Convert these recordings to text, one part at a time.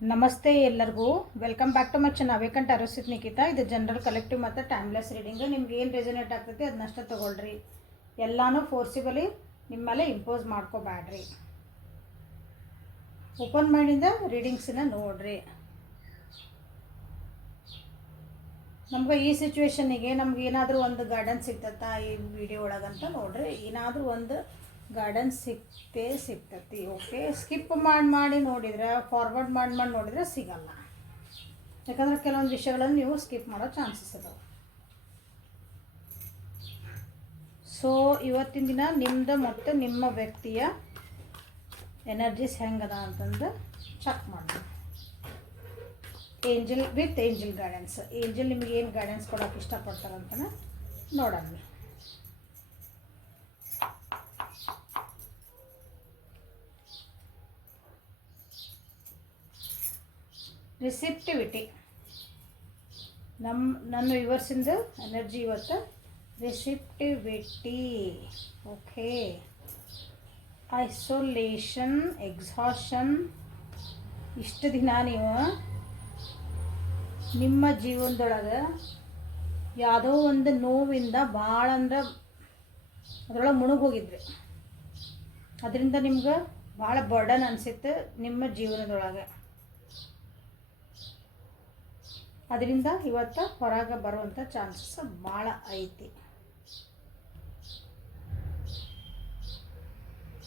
ನಮಸ್ತೆ ಎಲ್ಲರಿಗೂ welcome back to my channel ವೇಕಂಟ್ ಅರಸಿತ್ ನಿಖಿತಾ. ಇದು ಜನರಲ್ ಕಲೆಕ್ಟಿವ್ ಮತ್ತು ಟೈಮ್ಲೆಸ್ ರೀಡಿಂಗ್. ನಿಮ್ಗೆ ಏನು ರೆಸನೇಟ್ ಆಗ್ತೈತಿ ಅದನ್ನಷ್ಟೇ ತೊಗೊಳ್ರಿ. ಎಲ್ಲನೂ ಫೋರ್ಸಿಬಲಿ ನಿಮ್ಮ ಮೇಲೆ ಇಂಪೋಸ್ ಮಾಡ್ಕೋಬೇಡ್ರಿ. ಓಪನ್ ಮೈಂಡಿಂದ ರೀಡಿಂಗ್ಸನ್ನ ನೋಡ್ರಿ. ನಮ್ಗೆ ಈ ಸಿಚುವೇಶನಿಗೆ ನಮ್ಗೆ ಏನಾದರೂ ಒಂದು ಗೈಡೆನ್ಸ್ ಸಿಗ್ತತ್ತಾ ಈ ವಿಡಿಯೋ ಒಳಗಂತ ನೋಡ್ರಿ. ಏನಾದರೂ ಒಂದು ಗೈಡೆನ್ಸ್ ಸಿಗ್ತತಿ. ಓಕೆ, ಸ್ಕಿಪ್ ಮಾಡಿ ನೋಡಿದ್ರೆ, ಫಾರ್ವರ್ಡ್ ಮಾಡಿ ನೋಡಿದ್ರೆ ಸಿಗಲ್ಲ. ಯಾಕಂದರೆ ಕೆಲವೊಂದು ವಿಷಯಗಳನ್ನು ನೀವು ಸ್ಕಿಪ್ ಮಾಡೋ ಚಾನ್ಸಸ್ ಇದಾವೆ. ಸೊ ಇವತ್ತಿನ ದಿನ ನಿಮ್ಮದು ಮತ್ತು ನಿಮ್ಮ ವ್ಯಕ್ತಿಯ ಎನರ್ಜೀಸ್ ಹೆಂಗದ ಅಂತಂದು ಚೆಕ್ ಮಾಡಿ. Angel with angel guidance. Angel ನಿಮಗೆ ಏನು ಗೈಡೆನ್ಸ್ ಕೊಡೋಕೆ ಇಷ್ಟಪಡ್ತಾರಂತ ನೋಡೋಣ. ರಿಸೆಪ್ಟಿವಿಟಿ. ನನ್ನ ವ್ಯೂವರ್ಸಿಂದು ಎನರ್ಜಿ ಇವತ್ತು ರಿಸೆಪ್ಟಿವಿಟಿ. Okay, isolation, exhaustion. ಇಷ್ಟು ದಿನ ನೀವು ನಿಮ್ಮ ಜೀವನದೊಳಗೆ ಯಾವುದೋ ಒಂದು ನೋವಿಂದ ಭಾಳ ಅಂದ್ರೆ ಅದರೊಳಗೆ ಮುಳುಗೋಗಿದ್ರಿ. ಅದರಿಂದ ನಿಮ್ಗೆ ಭಾಳ ಬರ್ಡನ್ ಅನಿಸುತ್ತೆ ನಿಮ್ಮ ಜೀವನದೊಳಗೆ. ಅದರಿಂದ ಇವತ್ತು ಹೊರಗೆ ಬರುವಂಥ ಚಾನ್ಸಸ್ ಭಾಳ ಐತಿ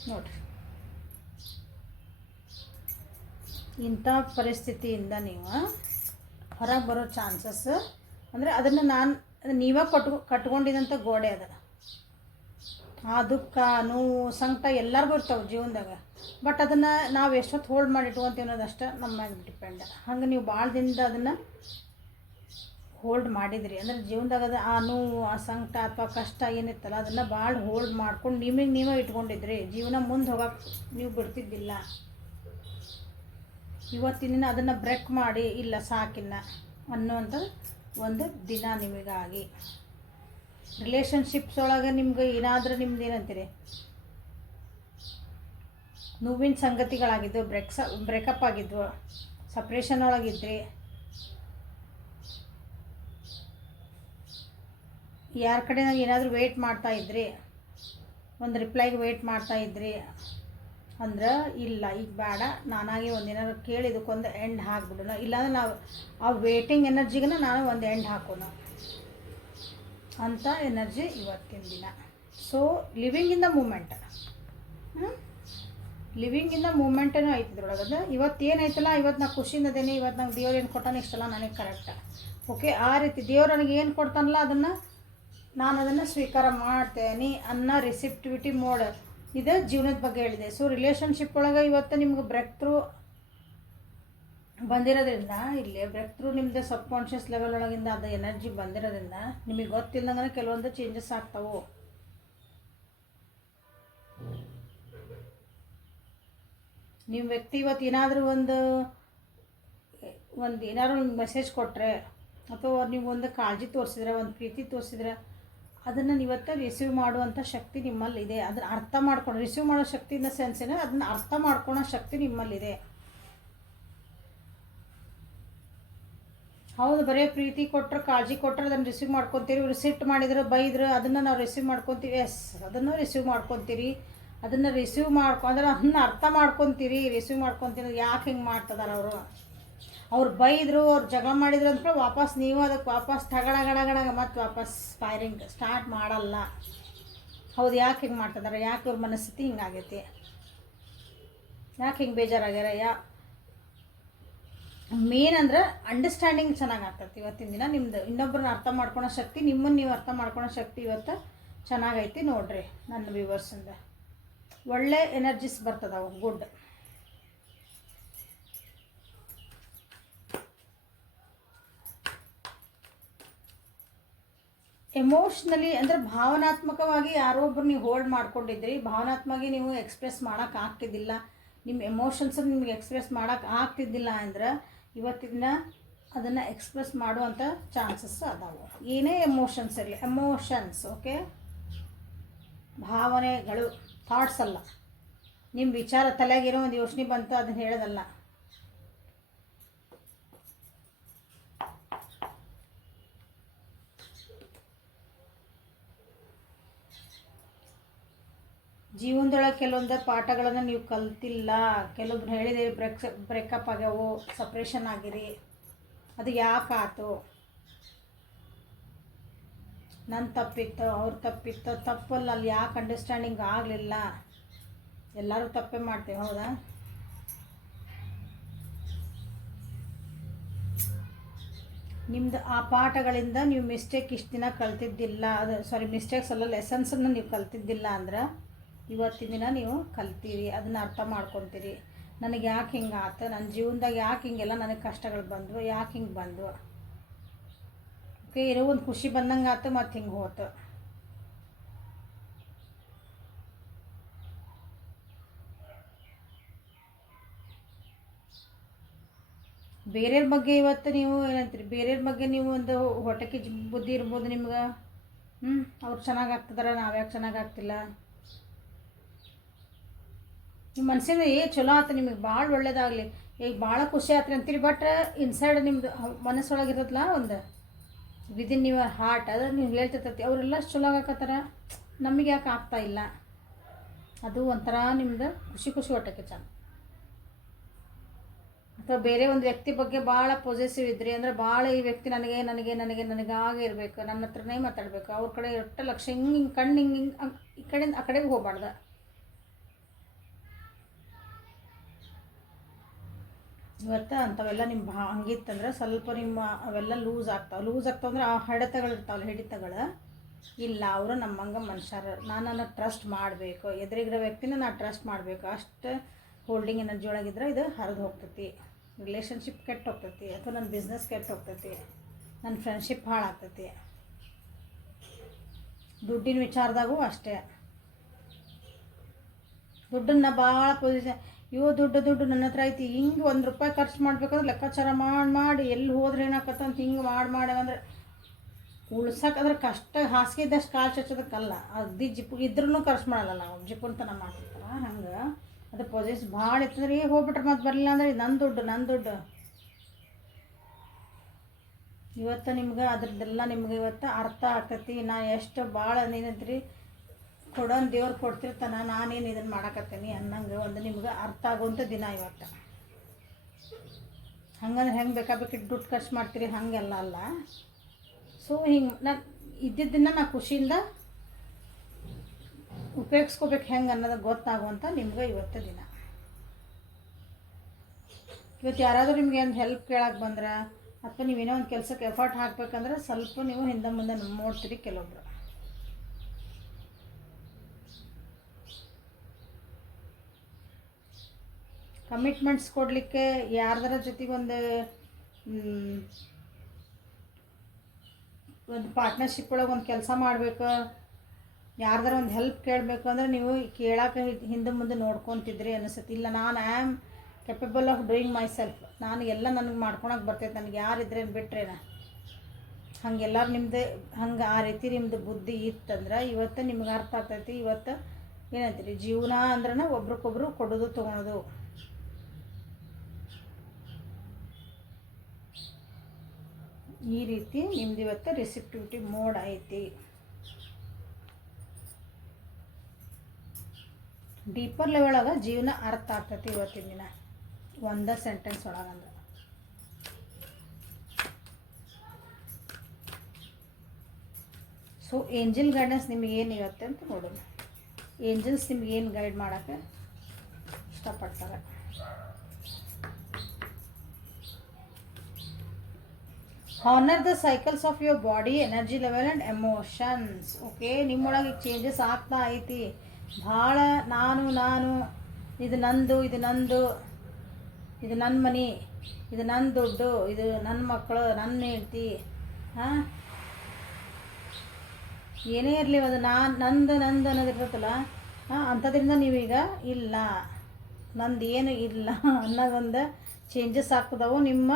ನೋಡ್ರಿ. ಇಂಥ ಪರಿಸ್ಥಿತಿಯಿಂದ ನೀವು ಹೊರಗೆ ಬರೋ ಚಾನ್ಸಸ್ ಅಂದರೆ ಅದನ್ನು ನೀವೇ ಕಟ್ಕೊಂಡಿದ್ದಂಥ ಗೋಡೆ ಅದ. ಆ ದುಃಖ, ನೋವು, ಸಂಕಟ ಎಲ್ಲರಿಗೂ ಇರ್ತಾವೆ ಜೀವನದಾಗ. ಬಟ್ ಅದನ್ನು ನಾವು ಎಷ್ಟೊತ್ತು ಹೋಲ್ಡ್ ಮಾಡಿ ಇಟ್ಕೊಂತೀವಿ ಅನ್ನೋದಷ್ಟೇ ನಮ್ಮ ಮ್ಯಾಗೆ ಡಿಪೆಂಡ್. ಹಂಗೆ ನೀವು ಭಾಳ ದಿನದ ಅದನ್ನು ಹೋಲ್ಡ್ ಮಾಡಿದ್ರಿ ಅಂದರೆ ಜೀವನದಾಗ ಆ ನೋವು, ಆ ಸಂಕಟ ಅಥವಾ ಕಷ್ಟ ಏನಿತ್ತಲ್ಲ ಅದನ್ನು ಭಾಳ ಹೋಲ್ಡ್ ಮಾಡ್ಕೊಂಡು ನೀವೇ ಇಟ್ಕೊಂಡಿದ್ರಿ. ಜೀವನ ಮುಂದೆ ಹೋಗೋಕೆ ನೀವು ಬಿಡ್ತಿದ್ದಿಲ್ಲ. ಇವತ್ತಿನ ದಿನ ಅದನ್ನು ಬ್ರೇಕ್ ಮಾಡಿ ಇಲ್ಲ ಸಾಕಿನ್ನ ಅನ್ನುವಂಥ ಒಂದು ದಿನ ನಿಮಗಾಗಿ. ರಿಲೇಷನ್ಶಿಪ್ಸ್ ಒಳಗೆ ನಿಮ್ಗೆ ಏನಾದರೂ ನಿಮ್ದು ಏನಂತೀರಿ ನೋವಿನ ಸಂಗತಿಗಳಾಗಿದ್ದವು, ಬ್ರೇಕಪ್ ಆಗಿದ್ವು, ಸಪ್ರೇಷನ್ ಒಳಗಿದ್ರಿ, ಯಾರ ಕಡೆ ಏನಾದರೂ ವೆಯ್ಟ್ ಮಾಡ್ತಾಯಿದ್ರಿ, ಒಂದು ರಿಪ್ಲೈಗೆ ವೆಯ್ಟ್ ಮಾಡ್ತಾಯಿದ್ರಿ ಅಂದ್ರೆ ಇಲ್ಲ ಈಗ ಬೇಡ, ನಾನಾಗಿ ಒಂದು ಏನಾದ್ರು ಕೇಳಿ ಇದಕ್ಕೊಂದು ಎಂಡ್ ಹಾಕ್ಬಿಡೋಣ. ಇಲ್ಲಾಂದ್ರೆ ನಾವು ಆ ವೇಟಿಂಗ್ ಎನರ್ಜಿಗೆ ನಾನು ಒಂದು ಎಂಡ್ ಹಾಕೋಣ ಅಂತ ಎನರ್ಜಿ ಇವತ್ತಿನ ದಿನ. So living in the moment, living in the ಮೂಮೆಂಟೇನೂ ಐತಿ ಇದ್ರೊಳಗದು. ಇವತ್ತು ಏನೈತಲ್ಲ, ಇವತ್ತು ನಾ ಖುಷಿಯಿಂದ ಅದೇನೆ, ಇವತ್ತು ನಂಗೆ ದೇವ್ರು ಏನು ಕೊಟ್ಟಾನೆ ಇಷ್ಟಲ್ಲ ನನಗೆ ಕರೆಕ್ಟ್. ಓಕೆ, ಆ ರೀತಿ ದೇವ್ರು ನನಗೆ ಏನು ಕೊಡ್ತಾನಲ್ಲ ನಾನು ಅದನ್ನು ಸ್ವೀಕಾರ ಮಾಡ್ತೇನೆ ಅನ್ನೋ ರಿಸೆಪ್ಟಿವಿಟಿ ಮೋಡ್ ಇದೆ. ಜೀವನದ ಬಗ್ಗೆ ಹೇಳಿದೆ. ಸೊ ರಿಲೇಷನ್ಶಿಪ್ ಒಳಗೆ ಇವತ್ತು ನಿಮ್ಗೆ ಬ್ರೇಕ್ ಥ್ರೂ ಬಂದಿರೋದ್ರಿಂದ, ಇಲ್ಲಿ ಬ್ರೇಕ್ ಥ್ರೂ ನಿಮ್ಮದು ಸಬ್ ಕಾನ್ಷಿಯಸ್ ಲೆವೆಲ್ ಒಳಗಿಂದ ಅದು ಎನರ್ಜಿ ಬಂದಿರೋದ್ರಿಂದ ನಿಮಗೆ ಗೊತ್ತಿಲ್ಲದಂಗೆ ಕೆಲವೊಂದು ಚೇಂಜಸ್ ಆಗ್ತಾವೆ. ನಿಮ್ಮ ವ್ಯಕ್ತಿ ಇವತ್ತು ಏನಾದರೂ ಒಂದು ಏನಾದ್ರು ಮೆಸೇಜ್ ಕೊಟ್ಟರೆ ಅಥವಾ ನೀವು ಒಂದು ಕಾಳಜಿ ತೋರಿಸಿದ್ರೆ, ಒಂದು ಪ್ರೀತಿ ತೋರಿಸಿದ್ರೆ ಅದನ್ನು ಇವತ್ತು ರಿಸೀವ್ ಮಾಡುವಂಥ ಶಕ್ತಿ ನಿಮ್ಮಲ್ಲಿದೆ. ಅದನ್ನು ಅರ್ಥ ಮಾಡ್ಕೊಂಡು ರಿಸೀವ್ ಮಾಡೋ ಶಕ್ತಿ ಇನ್ ದ ಸೆನ್ಸ್ ಏನೋ ಅದನ್ನು ಅರ್ಥ ಮಾಡ್ಕೊಳ್ಳೋ ಶಕ್ತಿ ನಿಮ್ಮಲ್ಲಿದೆ. ಹೌದು, ಬರೀ ಪ್ರೀತಿ ಕೊಟ್ಟರೆ, ಕಾಳಜಿ ಕೊಟ್ಟರೆ ಅದನ್ನು ರಿಸೀವ್ ಮಾಡ್ಕೊತೀರಿ. ಸಿಟ್ಟು ಮಾಡಿದ್ರೆ, ಬೈದ್ರೆ ಅದನ್ನು ನಾವು ರಿಸೀವ್ ಮಾಡ್ಕೊತೀವಿ. ಎಸ್, ಅದನ್ನು ರಿಸೀವ್ ಮಾಡ್ಕೊತೀರಿ. ಅದನ್ನು ರಿಸೀವ್ ಅಂದ್ರೆ ಅದನ್ನು ಅರ್ಥ ಮಾಡ್ಕೊತೀರಿ, ರಿಸೀವ್ ಮಾಡ್ಕೊತೀರಿ. ಯಾಕೆ ಹಿಂಗೆ ಮಾಡ್ತದಾರ ಅವ್ರು ಬೈದರು, ಅವ್ರು ಜಗಳ ಮಾಡಿದ್ರು ಅಂತ ವಾಪಸ್ ನೀವು ಅದಕ್ಕೆ ವಾಪಸ್ ಗಡ ಮತ್ತು ವಾಪಸ್ ಫೈರಿಂಗ್ ಸ್ಟಾರ್ಟ್ ಮಾಡಲ್ಲ. ಹೌದು, ಯಾಕೆ ಹಿಂಗೆ ಮಾಡ್ತಿದ್ದಾರೆ, ಯಾಕೆ ಅವ್ರ ಮನಸ್ಥಿತಿ ಹಿಂಗಾಗೈತಿ, ಯಾಕೆ ಹಿಂಗೆ ಬೇಜಾರಾಗ್ಯಾರ, ಮೇನ್ ಅಂದ್ರೆ ಅಂಡರ್ಸ್ಟ್ಯಾಂಡಿಂಗ್ ಚೆನ್ನಾಗಿ ಆಗ್ತೈತಿ. ಇವತ್ತಿನ ದಿನ ನಿಮ್ಮದು ಇನ್ನೊಬ್ಬರನ್ನ ಅರ್ಥ ಮಾಡ್ಕೊಳೋ ಶಕ್ತಿ, ನಿಮ್ಮನ್ನು ನೀವು ಅರ್ಥ ಮಾಡ್ಕೊಳೋ ಶಕ್ತಿ ಇವತ್ತು ಚೆನ್ನಾಗೈತಿ ನೋಡ್ರಿ. ನನ್ನ ವ್ಯೂವರ್ಸಿಂದ ಒಳ್ಳೆ ಎನರ್ಜೀಸ್ ಬರ್ತದವು, ಗುಡ್. ಎಮೋಷ್ನಲಿ ಅಂದರೆ ಭಾವನಾತ್ಮಕವಾಗಿ ಯಾರೋ ಒಬ್ಬರು ನೀವು ಹೋಲ್ಡ್ ಮಾಡ್ಕೊಂಡಿದ್ರಿ, ಭಾವನಾತ್ಮಕವಾಗಿ ನೀವು ಎಕ್ಸ್ಪ್ರೆಸ್ ಮಾಡೋಕೆ ಆಗ್ತಿದ್ದಿಲ್ಲ, ನಿಮ್ಮ ಎಮೋಷನ್ಸನ್ನು ನಿಮ್ಗೆ ಎಕ್ಸ್ಪ್ರೆಸ್ ಮಾಡೋಕೆ ಆಗ್ತಿದ್ದಿಲ್ಲ ಅಂದ್ರೆ ಇವತ್ತಿನ ಅದನ್ನು ಎಕ್ಸ್ಪ್ರೆಸ್ ಮಾಡುವಂಥ ಚಾನ್ಸಸ್ ಅದಾವೆ. ಏನೇ ಎಮೋಷನ್ಸ್ ಇರಲಿ, ಎಮೋಷನ್ಸ್ ಓಕೆ, ಭಾವನೆಗಳು, ಥಾಟ್ಸ್ ಅಲ್ಲ. ನಿಮ್ಮ ವಿಚಾರ ತಲೆಗಿರೋ ಒಂದು ಯೋಚನೆ ಬಂತು ಅದನ್ನು ಹೇಳೋದಲ್ಲ. ಜೀವನದೊಳಗೆ ಕೆಲವೊಂದು ಪಾಠಗಳನ್ನು ನೀವು ಕಲ್ತಿಲ್ಲ, ಕೆಲವೊಬ್ರು ಹೇಳಿದಿರಿ ಬ್ರೇಕಪ್ ಆಗ್ಯಾವು, ಸಪ್ರೇಷನ್ ಆಗಿರಿ, ಅದು ಯಾಕೆ ಆಯ್ತು, ನನ್ನ ತಪ್ಪಿತ್ತು ಅವ್ರ ತಪ್ಪಿತ್ತು, ತಪ್ಪಲ್ಲ, ಅಲ್ಲಿ ಯಾಕೆ ಅಂಡರ್ಸ್ಟ್ಯಾಂಡಿಂಗ್ ಆಗಲಿಲ್ಲ, ಎಲ್ಲರೂ ತಪ್ಪೇ ಮಾಡ್ತೇವೆ ಹೌದಾ. ನಿಮ್ದು ಆ ಪಾಠಗಳಿಂದ ನೀವು ಮಿಸ್ಟೇಕ್ ಇಷ್ಟು ದಿನ ಕಲ್ತಿದ್ದಿಲ್ಲ, ಅದು ಮಿಸ್ಟೇಕ್ಸ್ ಅಲ್ಲ, ಲೆಸನ್ಸನ್ನು ನೀವು ಕಲ್ತಿದ್ದಿಲ್ಲ ಅಂದ್ರೆ ಇವತ್ತಿನ ದಿನ ನೀವು ಕಲ್ತೀರಿ, ಅದನ್ನು ಅರ್ಥ ಮಾಡ್ಕೊತೀರಿ. ನನಗೆ ಯಾಕೆ ಹಿಂಗೆ ಆಯ್ತು, ನನ್ನ ಜೀವನದಾಗ ಯಾಕೆ ಹಿಂಗೆಲ್ಲ ನನಗೆ ಕಷ್ಟಗಳು ಬಂದವು, ಯಾಕೆ ಹಿಂಗೆ ಬಂದವು, ಓಕೆ ಏನೋ ಒಂದು ಖುಷಿ ಬಂದಂಗೆ ಆಯ್ತು ಮತ್ತು ಹಿಂಗೆ ಹೋತು. ಬೇರೆಯವ್ರ ಬಗ್ಗೆ ಇವತ್ತು ನೀವು ಏನಂತೀರಿ, ಬೇರೆಯವ್ರ ಬಗ್ಗೆ ನೀವು ಒಂದು ಹೊಟ್ಟೆಗೆ ಬುದ್ಧಿ ಇರ್ಬೋದು ನಿಮ್ಗೆ. ಅವ್ರು ಚೆನ್ನಾಗಿ ಆಗ್ತಿದಾರ, ನಾವ್ಯಾಕೆ ಚೆನ್ನಾಗಿ ಆಗ್ತಿಲ್ಲ, ನಿಮ್ಮ ಮನಸ್ಸಿಂದ ಚಲೋ ಆಯ್ತು, ನಿಮಗೆ ಭಾಳ ಒಳ್ಳೇದಾಗಲಿ, ಈಗ ಭಾಳ ಖುಷಿ ಆಯ್ತು ಅಂತೀರಿ. ಬಟ್ ಇನ್ಸೈಡ್ ನಿಮ್ಮದು ಮನಸ್ಸೊಳಗಿರೋದಲ್ಲ ಒಂದು ವಿದಿನ್ ಯುವರ್ ಹಾರ್ಟ್, ಅದು ನೀವು ಹೇಳ್ತಿರ್ತೈತಿ ಅವರೆಲ್ಲ ಚಲೋ ಆಗಕತ್ತಾರ, ನಮಗೆ ಯಾಕೆ ಆಗ್ತಾ ಇಲ್ಲ, ಅದು ಒಂಥರ ನಿಮ್ದು ಖುಷಿ ಹೊಟ್ಟೆಗೆ ಚೆನ್ನ. ಅಥವಾ ಬೇರೆ ಒಂದು ವ್ಯಕ್ತಿ ಬಗ್ಗೆ ಭಾಳ ಪಾಸಿಟಿವ್ ಇದ್ರಿ ಅಂದರೆ ಭಾಳ ಈ ವ್ಯಕ್ತಿ ನನಗೆ ಇರಬೇಕು, ನನ್ನ ಹತ್ರನೇ ಮಾತಾಡಬೇಕು, ಅವ್ರ ಕಡೆ ಒಟ್ಟು ಲಕ್ಷ್ಯ ಹಿಂಗೆ ಕಣ್ಣು ಹಿಂಗೆ ಈ ಕಡೆಯಿಂದ ಆ ಕಡೆಗೆ ಹೋಗ್ಬಾರ್ದು. ಇವತ್ತು ಅಂಥವೆಲ್ಲ ನಿಮ್ಮ ಹಂಗಿತ್ತಂದ್ರೆ ಸ್ವಲ್ಪ ನಿಮ್ಮ ಅವೆಲ್ಲ ಲೂಸ್ ಆಗ್ತಾವಂದ್ರೆ ಆ ಹಿಡಿತಗಳು ಇಲ್ಲ, ಅವರು ನಮ್ಮಂಗೆ ಮನುಷ್ಯರು, ನಾನು ಟ್ರಸ್ಟ್ ಮಾಡಬೇಕು, ಎದುರಿಗಿರೋ ವ್ಯಕ್ತಿನ ನಾನು ಟ್ರಸ್ಟ್ ಮಾಡಬೇಕು, ಅಷ್ಟು ಹೋಲ್ಡಿಂಗ್ ಎನರ್ಜಿ ಒಳಗಿದ್ರೆ ಇದು ಹರಿದು ಹೋಗ್ತೈತಿ, ರಿಲೇಷನ್ಶಿಪ್ ಕೆಟ್ಟು ಹೋಗ್ತೈತಿ, ಅಥವಾ ನನ್ನ ಬಿಸ್ನೆಸ್ ಕೆಟ್ಟು ಹೋಗ್ತೈತಿ, ನನ್ನ ಫ್ರೆಂಡ್ಶಿಪ್ ಹಾಳಾಗ್ತೈತಿ. ದುಡ್ಡಿನ ವಿಚಾರದಾಗೂ ಅಷ್ಟೇ, ದುಡ್ಡನ್ನು ಭಾಳ ಪೊಸಿಷನ್ ದುಡ್ಡು ನನ್ನ ಹತ್ರ ಐತಿ, ಹಿಂಗೆ ₹1 ಖರ್ಚು ಮಾಡ್ಬೇಕಂದ್ರೆ ಲೆಕ್ಕಾಚಾರ ಮಾಡಿ ಎಲ್ಲಿ ಹೋದ್ರೆ ಏನಾಕತ್ತಂತ ಹಿಂಗೆ ಮಾಡಿ ಅಂದ್ರೆ ಉಳ್ಸೋಕೆ ಕಷ್ಟ, ಹಾಸಿಗೆ ಇದ್ದಷ್ಟು ಕಾಲು ಚಚ್ಚೋದಕ್ಕಲ್ಲ, ಅಗ್ದಿ ಜಿಪ್ಪು ಇದ್ರೂ ಖರ್ಚು ಮಾಡಲ್ಲ, ನಾವು ಜಿಪ್ಪುಂತನ ಮಾಡ್ತಿರ್ತಾರ ಹಂಗೆ. ಅದು ಪೊಸಿಸ್ ಭಾಳ ಇರ್ತಂದ್ರೆ ಹೋಗ್ಬಿಟ್ರೆ ಮತ್ತೆ ಬರಲಿಲ್ಲ ಅಂದ್ರೆ ನನ್ನ ದುಡ್ಡು ಇವತ್ತು ನಿಮ್ಗೆ ಅದ್ರದ್ದೆಲ್ಲ ನಿಮ್ಗೆ ಇವತ್ತು ಅರ್ಥ ಆಗ್ತೈತಿ. ನಾ ಎಷ್ಟು ಭಾಳ ಏನಂತ್ರಿ ಕೊಡೋನ್ ದೇವ್ರು ಕೊಡ್ತಿರ್ತಾನೆ, ನಾನೇನು ಇದನ್ನು ಮಾಡಕತ್ತೀನಿ ಅನ್ನಂಗೆ ಒಂದು ನಿಮ್ಗೆ ಅರ್ಥ ಆಗುವಂಥ ದಿನ ಇವತ್ತು. ಹಂಗಂದ್ರೆ ಹೆಂಗೆ ಬೇಕಾಬೇಕಿಟ್ಟು ದುಡ್ಡು ಖರ್ಚು ಮಾಡ್ತೀರಿ ಹಾಗೆಲ್ಲ ಅಲ್ಲ. ಸೊ ಹಿಂಗೆ ನಾನು ಇದ್ದಿದ್ದನ್ನು ನಾ ಖುಷಿಯಿಂದ ಉಪಯೋಗಿಸ್ಕೋಬೇಕು ಹೆಂಗೆ ಅನ್ನೋದು ಗೊತ್ತಾಗುವಂಥ ನಿಮ್ಗೆ ಇವತ್ತು ದಿನ. ಇವತ್ತು ಯಾರಾದರೂ ನಿಮ್ಗೆ ಒಂದು ಹೆಲ್ಪ್ ಕೇಳಕ್ಕೆ ಬಂದ್ರೆ ಅಥವಾ ನೀವೇನೋ ಒಂದು ಕೆಲಸಕ್ಕೆ ಎಫರ್ಟ್ ಹಾಕಬೇಕಂದ್ರೆ ಸ್ವಲ್ಪ ನೀವು ಹಿಂದೆ ಮುಂದೆ ನೋಡ್ತೀರಿ. ಕೆಲವೊಬ್ರು ಕಮಿಟ್ಮೆಂಟ್ಸ್ ಕೊಡಲಿಕ್ಕೆ ಯಾರ್ದರ ಜೊತೆಗೆ ಒಂದು ಪಾರ್ಟ್ನರ್ಶಿಪ್ ಒಳಗೆ ಒಂದು ಕೆಲಸ ಮಾಡಬೇಕು, ಯಾರ್ದಾರ ಒಂದು ಹೆಲ್ಪ್ ಕೇಳಬೇಕು ಅಂದ್ರೆ ನೀವು ಕೇಳೋಕೆ ಹಿಂದೆ ಮುಂದೆ ನೋಡ್ಕೊತಿದ್ರಿ ಅನಿಸುತ್ತೆ. ಇಲ್ಲ, ನಾನು I am capable of doing my self, ನಾನು ಎಲ್ಲ ನನಗೆ ಮಾಡ್ಕೊಳಕ್ಕೆ ಬರ್ತೈತೆ, ನನಗೆ ಯಾರಿದ್ರೇನು ಬಿಟ್ರೇನ ಹಾಗೆಲ್ಲರೂ ನಿಮ್ಮದು ಹಂಗೆ ಆ ರೀತಿ ನಿಮ್ಮದು ಬುದ್ಧಿ ಇತ್ತಂದ್ರೆ ಇವತ್ತು ನಿಮ್ಗೆ ಅರ್ಥ ಆಗ್ತೈತಿ. ಇವತ್ತು ಏನಂತೀರಿ, ಜೀವನ ಅಂದ್ರೆ ಒಬ್ರಿಗೊಬ್ರು ಕೊಡೋದು ತೊಗೊಳೋದು. ಈ ರೀತಿ ನಿಮ್ದು ಇವತ್ತು ರಿಸಿಪ್ಟಿವಿಟಿ ಮೋಡ್ ಐತಿ. ಡೀಪರ್ ಲೆವೆಲಾಗ ಜೀವನ ಅರ್ಥ ಆಗ್ತೈತಿ ಇವತ್ತಿನ ದಿನ ಒಂದೇ ಸೆಂಟೆನ್ಸ್ ಒಳಗಂದ್ರೆ. ಸೊ ಏಂಜಲ್ ಗೈಡೆನ್ಸ್ ನಿಮಗೆ ಏನು ಇರುತ್ತೆ ಅಂತ ನೋಡೋಣ. ಏಂಜಲ್ಸ್ ನಿಮ್ಗೆ ಏನು ಗೈಡ್ ಮಾಡೋಕ್ಕೆ ಇಷ್ಟಪಡ್ತಾರೆ. Honour the cycles of your body, energy level and emotions. Okay, ನಿಮ್ಮೊಳಗೆ ಚೇಂಜಸ್ ಆಗ್ತಾ ಐತಿ ಭಾಳ. ನಾನು ಇದು ನಂದು, ಇದು ನನ್ನ ಮನೆ, ಇದು ನನ್ನ ದುಡ್ಡು, ಇದು ನನ್ನ ಮಕ್ಕಳು, ನನ್ನ ಹೆಂಡತಿ, ಏನೇ ಇರಲಿ ಅದು ನಂದು ಅನ್ನೋದಿರ್ತೈತಲ್ಲ, ಅಂಥದ್ರಿಂದ ನೀವೀಗ ಇಲ್ಲ, ನಂದು ಏನು ಇಲ್ಲ ಅನ್ನೋದೊಂದು ಚೇಂಜಸ್ ಆಗ್ತದವು ನಿಮ್ಮ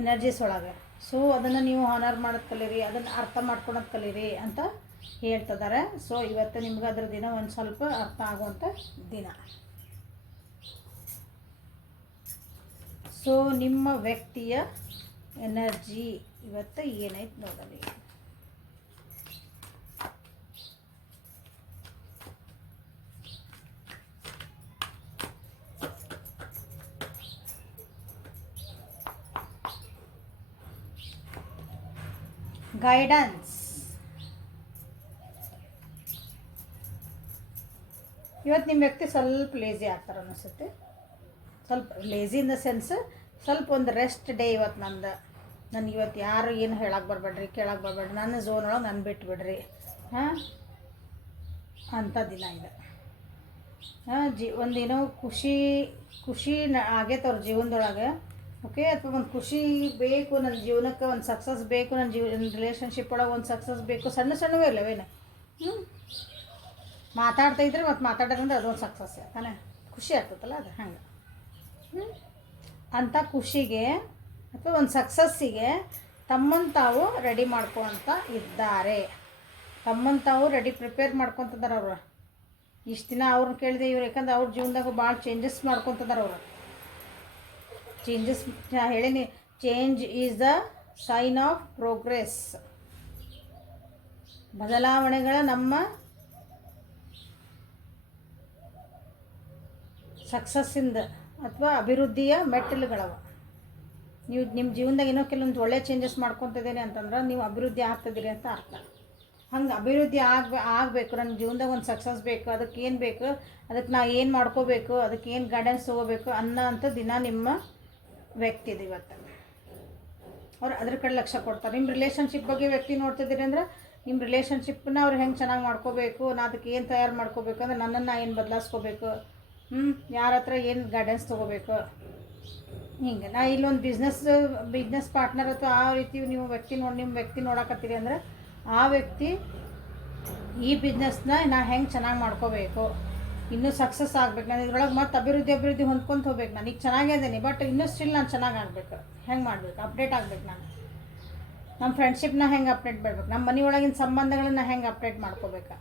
ಎನರ್ಜೀಸ್ ಒಳಗೆ. ಸೊ ಅದನ್ನು ನೀವು ಹಾನರ್ ಮಾಡೋದು ಕಲೀರಿ, ಅದನ್ನು ಅರ್ಥ ಮಾಡ್ಕೊಳೋದು ಕಲೀರಿ ಅಂತ ಹೇಳ್ತಿದ್ದಾರೆ. ಸೊ ಇವತ್ತು ನಿಮ್ಗೆ ಅದ್ರ ದಿನ ಒಂದು ಸ್ವಲ್ಪ ಅರ್ಥ ಆಗುವಂಥ ದಿನ. ಸೊ ನಿಮ್ಮ ವ್ಯಕ್ತಿಯ ಎನರ್ಜಿ ಇವತ್ತು ಏನೈತೆ ನೋಡಲಿ. ಗೈಡೆನ್ಸ್. ಇವತ್ತು ನಿಮ್ಮ ವ್ಯಕ್ತಿ ಸ್ವಲ್ಪ ಲೇಜಿ ಆಗ್ತಾರೆ ಅನಿಸುತ್ತೆ. ಸ್ವಲ್ಪ ಲೇಜಿ ಇನ್ ದ ಸೆನ್ಸ್ ಸ್ವಲ್ಪ ಒಂದು ರೆಸ್ಟ್ ಡೇ ಇವತ್ತು ನಂದು. ನನಗೆ ಇವತ್ತು ಯಾರು ಏನು ಹೇಳಕ್ಕೆ ಬರಬೇಡ್ರಿ, ಕೇಳಕ್ಕೆ ಬರಬೇಡ್ರಿ, ನನ್ನ ಝೋನ್ ಒಳಗೆ ನಾನು ಬಿಟ್ಬಿಡ್ರಿ ಅಂಥ ದಿನ ಇದೆ. ಒಂದೇನೋ ಖುಷಿ ಆಗೈತೆ ಅವ್ರ ಜೀವನದೊಳಗೆ. ಓಕೆ, ಅಥವಾ ಒಂದು ಖುಷಿ ಬೇಕು ನನ್ನ ಜೀವನಕ್ಕೆ, ಒಂದು ಸಕ್ಸಸ್ ಬೇಕು ನನ್ನ ರಿಲೇಷನ್ಶಿಪ್ ಒಳಗೆ ಒಂದು ಸಕ್ಸಸ್ ಬೇಕು. ಸಣ್ಣವೇ ಇಲ್ಲವೇನು ಮಾತಾಡ್ತಾ ಇದ್ರೆ ಮತ್ತು ಮಾತಾಡೋದಂದ್ರೆ ಅದೊಂದು ಸಕ್ಸಸ್ ತಾನೇ, ಖುಷಿ ಆಗ್ತದಲ್ಲ ಅದು ಹಂಗೆ. ಅಂಥ ಖುಷಿಗೆ ಅಥವಾ ಒಂದು ಸಕ್ಸಸ್ಸಿಗೆ ತಮ್ಮನ್ನು ತಾವು ರೆಡಿ ಮಾಡ್ಕೊತ ಇದ್ದಾರೆ. ತಮ್ಮನ್ನು ತಾವು ಪ್ರಿಪೇರ್ ಮಾಡ್ಕೊತಿದ್ದಾರೆ ಅವರು. ಇಷ್ಟು ದಿನ ಅವ್ರನ್ನ ಕೇಳಿದೆ ಇವ್ರು, ಯಾಕಂದ್ರೆ ಅವ್ರ ಜೀವನದಾಗ ಭಾಳ ಚೇಂಜಸ್ ಮಾಡ್ಕೊತಿದ್ದಾರೆ ಅವರು. ಹೇಳೀನಿ, change is the sign of progress. ಬದಲಾವಣೆಗಳ ನಮ್ಮ ಸಕ್ಸಸ್ಸಿಂದ ಅಥವಾ ಅಭಿವೃದ್ಧಿಯ ಮೆಟ್ಟಿಲುಗಳವ. ನೀವು ನಿಮ್ಮ ಜೀವನದಾಗ ಏನೋ ಕೆಲವೊಂದು ಒಳ್ಳೆ ಚೇಂಜಸ್ ಮಾಡ್ಕೊತಿದ್ದೇನೆ ಅಂತಂದ್ರೆ ನೀವು ಅಭಿವೃದ್ಧಿ ಆಗ್ತಿದ್ದೀರಿ ಅಂತ ಅರ್ಥ. ಹಂಗೆ ಅಭಿವೃದ್ಧಿ ಆಗಬೇಕು, ನನ್ನ ಜೀವನದಾಗ ಒಂದು ಸಕ್ಸಸ್ ಬೇಕು, ಅದಕ್ಕೆ ಏನು ಬೇಕು, ಅದಕ್ಕೆ ನಾ ಏನು ಮಾಡ್ಕೋಬೇಕು, ಅದಕ್ಕೆ ಏನು ಗೈಡೆನ್ಸ್ ತೊಗೋಬೇಕು ಅನ್ನೋ ದಿನ ನಿಮ್ಮ ವ್ಯಕ್ತಿ ಇದೆ ಇವತ್ತು. ಅವ್ರು ಅದ್ರ ಕಡೆ ಲಕ್ಷ್ಯ ಕೊಡ್ತಾರೆ. ನಿಮ್ಮ ರಿಲೇಷನ್ಶಿಪ್ ಬಗ್ಗೆ ವ್ಯಕ್ತಿ ನೋಡ್ತಿದ್ದೀರಿ ಅಂದ್ರೆ ನಿಮ್ಮ ರಿಲೇಷನ್ಶಿಪ್ಪನ್ನ ಅವ್ರು ಹೆಂಗೆ ಚೆನ್ನಾಗಿ ಮಾಡ್ಕೋಬೇಕು, ನಾ ಅದಕ್ಕೆ ಏನು ತಯಾರು ಮಾಡ್ಕೋಬೇಕು ಅಂದ್ರೆ ನನ್ನನ್ನು ಏನು ಬದಲಾಯಿಸ್ಕೋಬೇಕು, ಯಾರ ಹತ್ರ ಏನು ಗೈಡೆನ್ಸ್ ತೊಗೋಬೇಕು, ಹಿಂಗೆ. ನಾ ಇಲ್ಲೊಂದು ಬಿಸ್ನೆಸ್ ಪಾರ್ಟ್ನರ್ ಅಥವಾ ಆ ರೀತಿ ನಿಮ್ಮ ವ್ಯಕ್ತಿ ನೋಡಕತ್ತೀರಿ ಅಂದರೆ ಆ ವ್ಯಕ್ತಿ ಈ ಬಿಸ್ನೆಸ್ನ ನಾ ಹೆಂಗೆ ಚೆನ್ನಾಗಿ ಮಾಡ್ಕೋಬೇಕು, ಇನ್ನೂ ಸಕ್ಸಸ್ ಆಗ್ಬೇಕು, ನಾನು ಇದ್ರೊಳಗೆ ಮತ್ತೆ ಅಭಿವೃದ್ಧಿ ಹೊಂದ್ಕೊಂತ ಹೋಗ್ಬೇಕು. ನಾನು ಈಗ ಚೆನ್ನಾಗಿದ್ದೀನಿ ಬಟ್ ಇನ್ನೂ ಸ್ಟಿಲ್ ನಾನು ಚೆನ್ನಾಗಿ ಆಗಬೇಕು, ಹೆಂಗೆ ಮಾಡಬೇಕು, ಅಪ್ಡೇಟ್ ಆಗಬೇಕು. ನಾನು ನಮ್ಮ ಫ್ರೆಂಡ್ಶಿಪ್ನ ಹೆಂಗೆ ಅಪ್ಡೇಟ್ ಮಾಡಬೇಕು, ನಮ್ಮ ಮನೆಯೊಳಗಿನ ಸಂಬಂಧಗಳನ್ನ ಹೆಂಗೆ ಅಪ್ಡೇಟ್ ಮಾಡ್ಕೋಬೇಕು.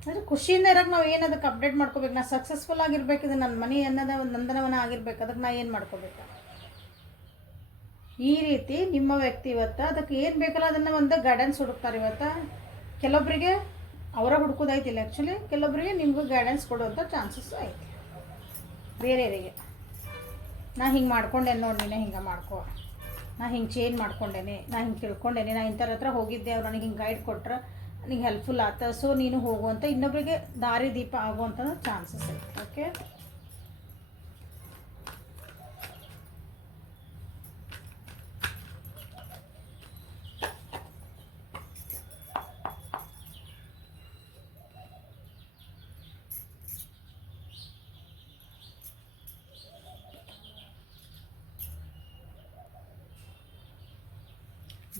ಅಂದರೆ ಖುಷಿಯಿಂದ ಇರೋಕ್ಕೆ ನಾವು ಏನು ಅದಕ್ಕೆ ಅಪ್ಡೇಟ್ ಮಾಡ್ಕೋಬೇಕು. ನಾನು ಸಕ್ಸಸ್ಫುಲ್ ಆಗಿರ್ಬೇಕು, ಇದು ನನ್ನ ಮನೆ ಅನ್ನೋದ ಒಂದು ನಂದನವನ ಆಗಿರ್ಬೇಕು, ಅದಕ್ಕೆ ನಾ ಏನು ಮಾಡ್ಕೋಬೇಕು. ಈ ರೀತಿ ನಿಮ್ಮ ವ್ಯಕ್ತಿ ಇವತ್ತು ಅದಕ್ಕೆ ಏನು ಬೇಕಲ್ಲ ಅದನ್ನು ಒಂದು ಗೈಡೆನ್ಸ್ ಹುಡುಕ್ತಾರೆ ಇವತ್ತು. ಕೆಲವೊಬ್ಬರಿಗೆ ಅವರ ಹುಡುಕೋದೈತಿಲ್ಲ ಆ್ಯಕ್ಚುಲಿ, ಕೆಲವೊಬ್ಬರಿಗೆ ನಿಮಗೂ ಗೈಡೆನ್ಸ್ ಕೊಡುವಂಥ ಚಾನ್ಸಸ್ ಐತಿ. ಬೇರೆಯವರಿಗೆ ನಾ ಹಿಂಗೆ ಮಾಡ್ಕೊಂಡೇನೆ ನೋಡಿ, ನೀನೇ ಹಿಂಗೆ ಮಾಡ್ಕೋ, ನಾ ಹಿಂಗೆ ಚೇಂಜ್ ಮಾಡ್ಕೊಂಡೇನೆ, ನಾ ಹಿಂಗೆ ತಿಳ್ಕೊಂಡೇನೆ, ನಾ ಇಂಥವ್ರ ಹತ್ರ ಹೋಗಿದ್ದೆ, ಅವ್ರು ನನಗೆ ಹಿಂಗೆ ಗೈಡ್ ಕೊಟ್ರೆ ನನಗೆ ಹೆಲ್ಪ್ಫುಲ್ ಆತ, ಸೊ ನೀನು ಹೋಗುವಂಥ ಇನ್ನೊಬ್ಬರಿಗೆ ದಾರಿ ದೀಪ ಆಗುವಂಥ ಚಾನ್ಸಸ್ ಐತೆ. ಓಕೆ,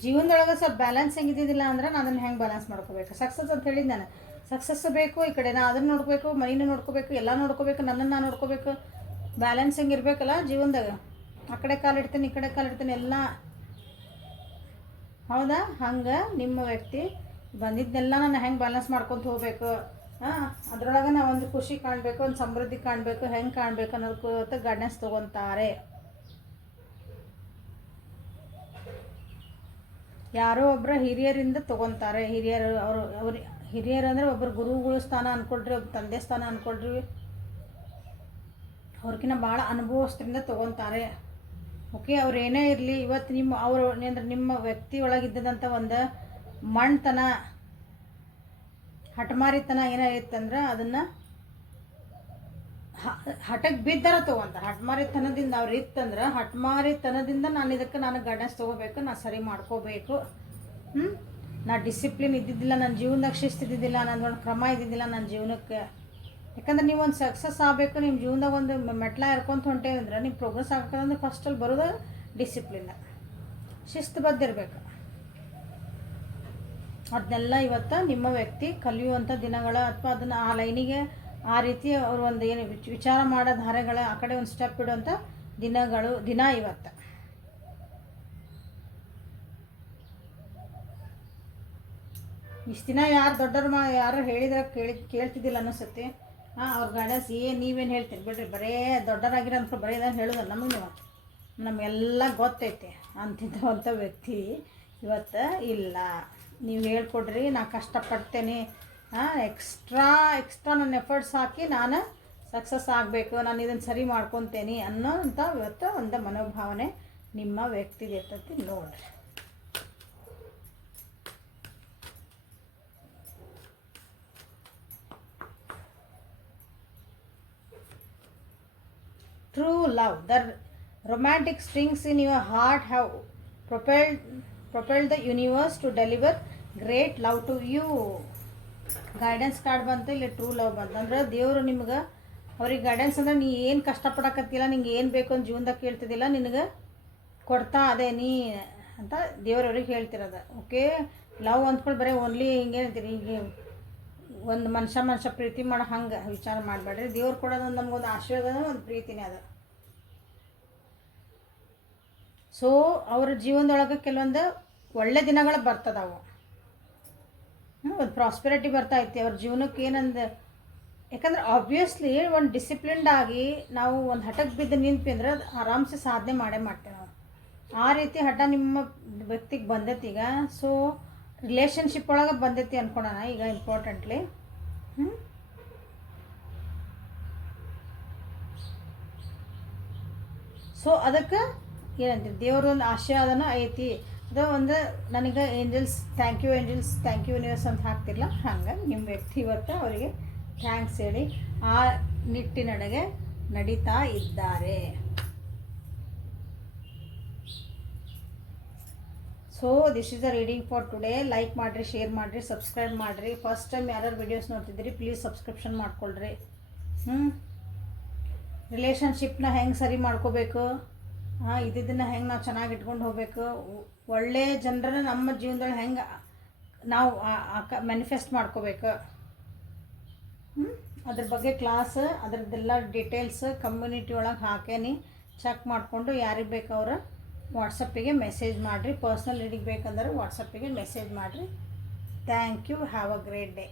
ಜೀವನದೊಳಗೆ ಸ್ವಲ್ಪ ಬ್ಯಾಲೆನ್ಸ್ ಹೆಂಗಿದ್ದಿದ್ದಿಲ್ಲ ಅಂದ್ರೆ ನಾನು ಅದನ್ನು ಹೆಂಗೆ ಬ್ಯಾಲೆನ್ಸ್ ಮಾಡ್ಕೋಬೇಕು. ಸಕ್ಸಸ್ ಅಂತ ಹೇಳಿದ್ದು ನಾನು ಸಕ್ಸಸ್ ಬೇಕು, ಈ ಕಡೆ ನಾನು ಅದನ್ನು ನೋಡ್ಕೋಬೇಕು, ಮೈನೂ ನೋಡ್ಕೋಬೇಕು, ಎಲ್ಲ ನೋಡ್ಕೋಬೇಕು, ನನ್ನನ್ನು ನಾನು ನೋಡ್ಕೋಬೇಕು. ಬ್ಯಾಲೆನ್ಸ್ ಹೆಂಗೆ ಇರಬೇಕಲ್ಲ ಜೀವನದಾಗ, ಆ ಕಡೆ ಕಾಲಿಡ್ತೀನಿ ಈ ಕಡೆ ಕಾಲಿಡ್ತೀನಿ ಎಲ್ಲ. ಹೌದಾ? ಹಂಗೆ ನಿಮ್ಮ ವ್ಯಕ್ತಿ ಬಂದಿದ್ದೆಲ್ಲ ನಾನು ಹೆಂಗೆ ಬ್ಯಾಲೆನ್ಸ್ ಮಾಡ್ಕೊತ ಹೋಗ್ಬೇಕು, ಅದರೊಳಗೆ ನಾವು ಒಂದು ಖುಷಿ ಕಾಣಬೇಕು, ಒಂದು ಸಮೃದ್ಧಿ ಕಾಣಬೇಕು, ಹೆಂಗೆ ಕಾಣಬೇಕು ಅನ್ನೋದಕ್ಕೆ ಗೈಡೆನ್ಸ್ ತೊಗೊತಾರೆ. ಯಾರೋ ಒಬ್ಬರ ಹಿರಿಯರಿಂದ ತೊಗೊತಾರೆ. ಹಿರಿಯರು ಅಂದರೆ ಒಬ್ಬರು ಗುರುಗಳು ಸ್ಥಾನ ಅಂದ್ಕೊಳ್ರಿ, ಒಬ್ಬ ತಂದೆ ಸ್ಥಾನ ಅಂದ್ಕೊಳ್ರಿ, ಅವ್ರಿಗಿನ್ನ ಭಾಳ ಅನುಭವಸ್ಥರಿಂದ ತೊಗೊತಾರೆ. ಓಕೆ, ಅವ್ರು ಏನೇ ಇರಲಿ ಇವತ್ತು ನಿಮ್ಮ ವ್ಯಕ್ತಿ ಒಳಗಿದ್ದಂಥ ಒಂದು ಮಣ್ತನ, ಹಠಮಾರಿತನ ಏನಾಗಿತ್ತಂದ್ರೆ ಅದನ್ನು ಹಠಕ್ಕೆ ಬಿದ್ದಾರ ತೊಗೊತಾರೆ. ಹಠಮಾರಿತನದಿಂದ ಅವ್ರು ಇತ್ತಂದ್ರೆ ಹಠಮಾರಿತನದಿಂದ ನಾನು ಗೈಡೆನ್ಸ್ ತೊಗೋಬೇಕು, ನಾನು ಸರಿ ಮಾಡ್ಕೋಬೇಕು. ನಾ ಡಿಸಿಪ್ಲಿನ್ ಇದ್ದಿದ್ದಿಲ್ಲ, ನನ್ನ ಜೀವನದಾಗ ಶಿಸ್ತಿದ್ದಿದ್ದಿಲ್ಲ, ನನ್ನೊಂದು ಕ್ರಮ ಇದ್ದಿದ್ದಿಲ್ಲ ನನ್ನ ಜೀವನಕ್ಕೆ. ಯಾಕಂದ್ರೆ ನೀವು ಒಂದು ಸಕ್ಸಸ್ ಆಗಬೇಕು, ನಿಮ್ಮ ಜೀವನದಾಗ ಒಂದು ಮೆಟ್ಲ ಇರ್ಕೊಂತ ಹೊಂಟೇವೆ ಅಂದ್ರೆ ನೀವು ಪ್ರೋಗ್ರೆಸ್ ಆಗ್ಬೇಕಂದ್ರೆ ಫಸ್ಟಲ್ಲಿ ಬರೋದು ಡಿಸಿಪ್ಲಿನ್, ಶಿಸ್ತುಬದ್ಧಿರ್ಬೇಕು. ಅದನ್ನೆಲ್ಲ ಇವತ್ತು ನಿಮ್ಮ ವ್ಯಕ್ತಿ ಕಲಿಯುವಂಥ ದಿನಗಳ ಅಥವಾ ಅದನ್ನು ಆ ಲೈನಿಗೆ ಆ ರೀತಿ ಅವರು ಒಂದು ಏನು ವಿಚಾರ ಮಾಡೋ ಧಾರೆಗಳ ಆ ಕಡೆ ಒಂದು ಸ್ಟೆಪ್ ಇಡುವಂಥ ದಿನ ಇವತ್ತು. ಇಷ್ಟು ದಿನ ಯಾರು ದೊಡ್ಡವ್ರು ಯಾರು ಹೇಳಿದ್ರೆ ಕೇಳ್ತಿದ್ದಿಲ್ಲ ಅನ್ನಿಸುತ್ತೆ. ಅವ್ರ ಗೈಡೆನ್ಸ್ ನೀವೇನು ಹೇಳ್ತೀರಿ ಬಿಡ್ರಿ, ಬರೇ ದೊಡ್ಡರಾಗಿರೋ ಅನ್ಕೊ ಬರೀ ಇದನ್ನು ಹೇಳೋದು ನಮಗೆ ನಮಗೆಲ್ಲ ಗೊತ್ತೈತೆ ಅಂತಿದ್ದಂಥ ವ್ಯಕ್ತಿ ಇವತ್ತು ಇಲ್ಲ. ನೀವು ಹೇಳ್ಕೊಡ್ರಿ, ನಾ ಕಷ್ಟಪಡ್ತೇನೆ, ಎಕ್ಸ್ಟ್ರಾ ನನ್ನ ಎಫರ್ಟ್ಸ್ ಹಾಕಿ ನಾನು ಸಕ್ಸಸ್ ಆಗಬೇಕು, ನಾನು ಇದನ್ನು ಸರಿ ಮಾಡ್ಕೊತೇನೆ ಅನ್ನೋಂಥ ಇವತ್ತು ಒಂದು ಮನೋಭಾವನೆ ನಿಮ್ಮ ವ್ಯಕ್ತಿಗೆ ಇರ್ತೈತಿ. ನೋಡಿರಿ, true love. The romantic strings in your heart have propelled the universe to deliver great love to you. Guidance card ಬಂತು, ಇಲ್ಲಿ ಟ್ರೂ ಲವ್ ಬಂತು. ಅಂದ್ರೆ ದೇವರು ನಿಮ್ಗೆ ಅವ್ರಿಗೆ ಗೈಡೆನ್ಸ್ ಅಂದ್ರೆ ನೀ ಏನು ಕಷ್ಟಪಡಕತ್ತಿಲ್ಲ, ನಿಂಗೆ ಏನು ಬೇಕು ಅಂತ ಜೀವನದಾಗ ಕೇಳ್ತಿದ್ದಿಲ್ಲ, ನಿನಗೆ ಕೊಡ್ತಾ ಅದೇ ನೀ ಅಂತ ದೇವ್ರವ್ರಿಗೆ ಹೇಳ್ತಿರೋದು. ಓಕೆ, ಲವ್ ಅಂದ್ಕೊಂಡು ಬರೀ ಓನ್ಲಿ ಹಿಂಗೇನಂತೀರಿ, ಈಗ ಒಂದು ಮನುಷ್ಯ ಪ್ರೀತಿ ಮಾಡೋ ಹಂಗೆ ವಿಚಾರ ಮಾಡಬೇಡ್ರಿ. ದೇವ್ರು ಕೊಡೋದು ನಮಗೊಂದು ಆಶೀರ್ವಾದ, ಒಂದು ಪ್ರೀತಿನೇ ಅದು. ಸೊ ಅವ್ರ ಜೀವನದೊಳಗೆ ಕೆಲವೊಂದು ಒಳ್ಳೆ ದಿನಗಳು ಬರ್ತದವು, ಒಂದು ಪ್ರಾಸ್ಪೆರಿಟಿ ಬರ್ತೈತಿ ಅವ್ರ ಜೀವನಕ್ಕೆ. ಏನಂದು ಯಾಕಂದ್ರೆ ಆಬ್ವಿಯಸ್ಲಿ ಒಂದು ಡಿಸಿಪ್ಲಿನ್ಡ್ ಆಗಿ ನಾವು ಒಂದು ಹಠಕ್ಕೆ ಬಿದ್ದು ನಿಂತ್ವಿ ಅಂದ್ರೆ ಅದು ಆರಾಮ್ಸೆ ಸಾಧನೆ ಮಾಡ್ತೇವೆ ನಾವು. ಆ ರೀತಿ ಹಠ ನಿಮ್ಮ ವ್ಯಕ್ತಿಗೆ ಬಂದೈತಿ ಈಗ. ಸೊ ರಿಲೇಷನ್ಶಿಪ್ ಒಳಗೆ ಬಂದೈತಿ ಅಂದ್ಕೊಳೋಣ ಈಗ ಇಂಪಾರ್ಟೆಂಟ್ಲಿ. ಸೊ ಅದಕ್ಕೆ ಏನಂತೀವಿ, ದೇವ್ರೊಂದು ಆಶೀರ್ವಾದನೂ ಐತಿ. ಅದು ಒಂದು ನನಗೆ ಏಂಜಲ್ಸ್ ಥ್ಯಾಂಕ್ ಯು ಯೂನಿವರ್ಸ್ ಅಂತ ಹಾಕ್ತಿರಲ್ಲ, ಹಂಗೆ ನಿಮ್ಮ ವ್ಯಕ್ತಿ ಇವತ್ತು ಅವರಿಗೆ ಥ್ಯಾಂಕ್ಸ್ ಹೇಳಿ ಆ ನಿಟ್ಟಿನಡೆಗೆ ನಡೀತಾ ಇದ್ದಾರೆ. So this is the reading for today. Like ಮಾಡಿರಿ, ಶೇರ್ ಮಾಡಿರಿ, ಸಬ್ಸ್ಕ್ರೈಬ್ ಮಾಡಿರಿ. ಫಸ್ಟ್ ಟೈಮ್ ಯಾರ್ಯಾರು ವೀಡಿಯೋಸ್ ನೋಡ್ತಿದ್ದೀರಿ ಪ್ಲೀಸ್ ಸಬ್ಸ್ಕ್ರಿಪ್ಷನ್ ಮಾಡ್ಕೊಳ್ರಿ. ರಿಲೇಷನ್ಶಿಪ್ನ ಹೆಂಗೆ ಸರಿ ಮಾಡ್ಕೋಬೇಕು, ಇದನ್ನು ಹೆಂಗೆ ನಾವು ಚೆನ್ನಾಗಿ ಇಟ್ಕೊಂಡು ಹೋಗಬೇಕು, ಒಳ್ಳೆಯ ಜನರನ್ನ ನಮ್ಮ ಜೀವನದಲ್ಲಿ ಹೆಂಗೆ ನಾವು ಮ್ಯಾನಿಫೆಸ್ಟ್ ಮಾಡ್ಕೋಬೇಕು, ಅದ್ರ ಬಗ್ಗೆ ಕ್ಲಾಸ್ ಅದ್ರದ್ದೆಲ್ಲ ಡೀಟೇಲ್ಸ್ ಕಮ್ಯುನಿಟಿ ಒಳಗೆ ಹಾಕೇನಿ. ಚೆಕ್ ಮಾಡಿಕೊಂಡು ಯಾರಿಗೆ ಬೇಕು ಅವ್ರು ವಾಟ್ಸಪ್ಪಿಗೆ ಮೆಸೇಜ್ ಮಾಡಿರಿ. ಪರ್ಸ್ನಲ್ ರೀಡಿಂಗ್ ಬೇಕಂದ್ರೆ ವಾಟ್ಸಪ್ಪಿಗೆ ಮೆಸೇಜ್ ಮಾಡಿರಿ. Thank you. Have a great day.